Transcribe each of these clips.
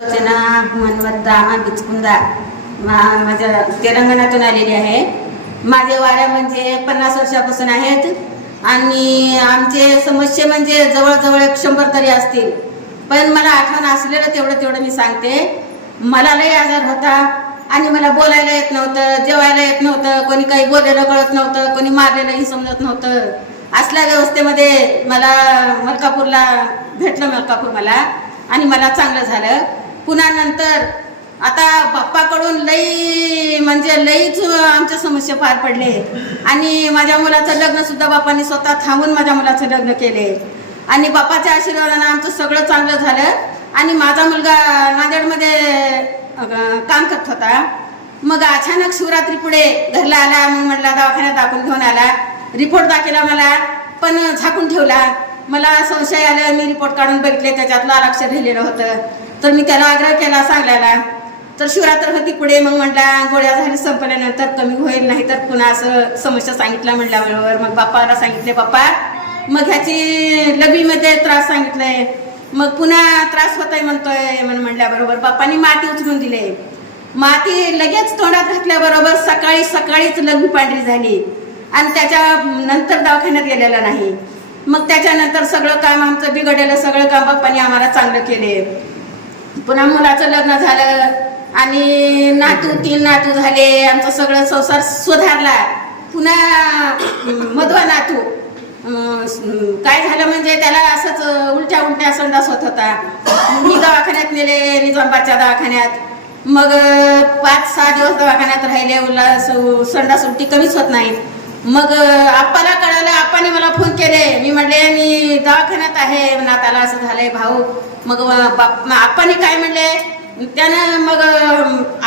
रचना मनवद्दामा बिचकुंदा माझ्या तेलंगणातून आलेली आहे. माझे वाऱ्या म्हणजे 50 वर्षापासून आहेत आणि आमचे समस्या म्हणजे जवळजवळ 100 तरी असतील. पण मला आठवण असलेलं तेवढं मी सांगते. मला लई आजार होता आणि मला बोलायला येत नव्हतं, जेवायला येत नव्हतं, कोणी काही बोलायला कळत नव्हतं, कोणी मारलेलंही समजत नव्हतं. असल्या व्यवस्थेमध्ये मला मलकापूरला भेटलं मलकापूर मला आणि मला चांगलं झालं. पुन्हा नंतर आता बाप्पाकडून लई म्हणजे लईच आमच्या समस्या पार पडले आणि माझ्या मुलाचं लग्न सुद्धा बाप्पांनी स्वतः थांबून माझ्या मुलाचं लग्न केले आणि बाप्पाच्या आशीर्वादानं आमचं सगळं चांगलं झालं. आणि माझा मुलगा नांदेडमध्ये काम करत होता. मग अचानक शिवरात्री पुढे घरला आला. मग म्हटला दवाखान्यात दाखवून घेऊन आला. रिपोर्ट दाखवला मला, पण झाकून ठेवला. मला संशय आला. मी रिपोर्ट काढून बघितले, त्याच्यात लाल अक्षर लिहिलेलं होतं. तर मी त्याला आग्रह केला सांगायला. तर शिवरात्र होती पुढे. मग म्हटला गोळ्या झाली संपल्यानंतर कमी होईल, नाही तर पुन्हा असं समस्या सांगितला म्हटल्याबरोबर मग बाप्पाला सांगितले. बाप्पा मग ह्याची लघवीमध्ये त्रास सांगितलंय. मग पुन्हा त्रास होतोय म्हणतोय म्हटल्याबरोबर बाप्पांनी माती उचलून दिले. माती लगेच तोंडात घातल्याबरोबर सकाळीच लघवी पांढरी झाली आणि त्याच्या नंतर दवाखान्यात गेलेला नाही. मग त्याच्यानंतर सगळं काम आमचं बिघडलेलं सगळं काम बाप्पांनी आम्हाला चांगलं केले. पुन्हा मुलाचं लग्न झालं आणि 3 नातू झाले. आमचं सगळं संसार सुधारला. पुन्हा मधवा नातू काय झालं म्हणजे त्याला असंच उलट्या संडास होत होता. मी दवाखान्यात नेले, निजामाबादच्या दवाखान्यात. मग 5-6 दिवस दवाखान्यात राहिले. संडास उलटी कमीच होत नाही. मग आप्पाला कळालं. आप्पाने मला फोन केले. मी म्हटले मी दवाखान्यात आहे, नाताला असं झालंय भाऊ. मग आप्पाने काय म्हणले, त्यानं मग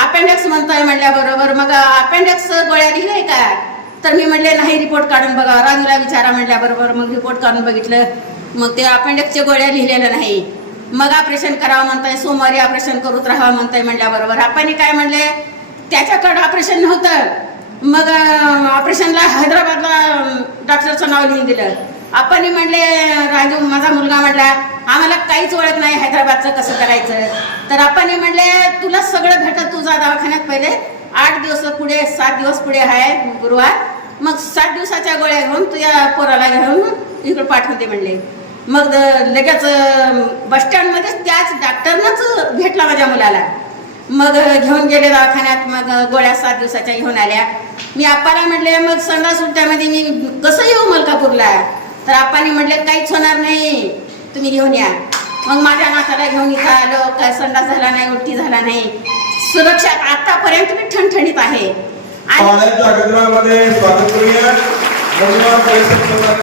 अपेंडिक्स म्हणतोय म्हटल्याबरोबर मग अपेंडिक्स गोळ्या लिहिलंय का. तर मी म्हटले नाही, रिपोर्ट काढून बघा, राजूला विचारा म्हटल्याबरोबर मग रिपोर्ट काढून बघितलं. मग ते अपेंडिक्सच्या गोळ्या लिहिलेलं नाही. मग ऑपरेशन करावं म्हणताय, सोमवारी ऑपरेशन करूच राहावं म्हणताय म्हटल्याबरोबर आप्पाने काय म्हणले, त्याच्याकडं ऑपरेशन नव्हतं. मग ऑपरेशनला हैदराबादला डॉक्टरचं नाव लिहून दिलं. आप्पांनी म्हणले राजू माझा मुलगा म्हटला आम्हाला काहीच ओळख नाही हैदराबादचं कसं करायचं. तर आप्पांनी म्हणले तुला सगळं भेटत, तुझा दवाखान्यात पहिले 8 दिवस पुढे 7 दिवस पुढे आहे गुरुवार. मग 7 दिवसाच्या गोळ्या घेऊन तुझ्या पोराला घेऊन इकडे पाठवून दे म्हणले. मग लगेच बसस्टँडमध्ये त्याच डॉक्टरनंच भेटला माझ्या मुलाला. मग घेऊन गेले दवाखान्यात. मग गोळ्या 7 दिवसाच्या घेऊन आल्या. मी आप्पाला म्हटले मग संडास उलट्यामध्ये मी कसं येऊ मलकापूरला. तर आप्पांनी म्हटले काहीच होणार नाही, तुम्ही घेऊन या. मग माझ्या नाताला घेऊन इथं आलो. काय संडास झाला नाही, उलटी झाला नाही. सुरक्षा आतापर्यंत मी ठणठणीत आहे. आणि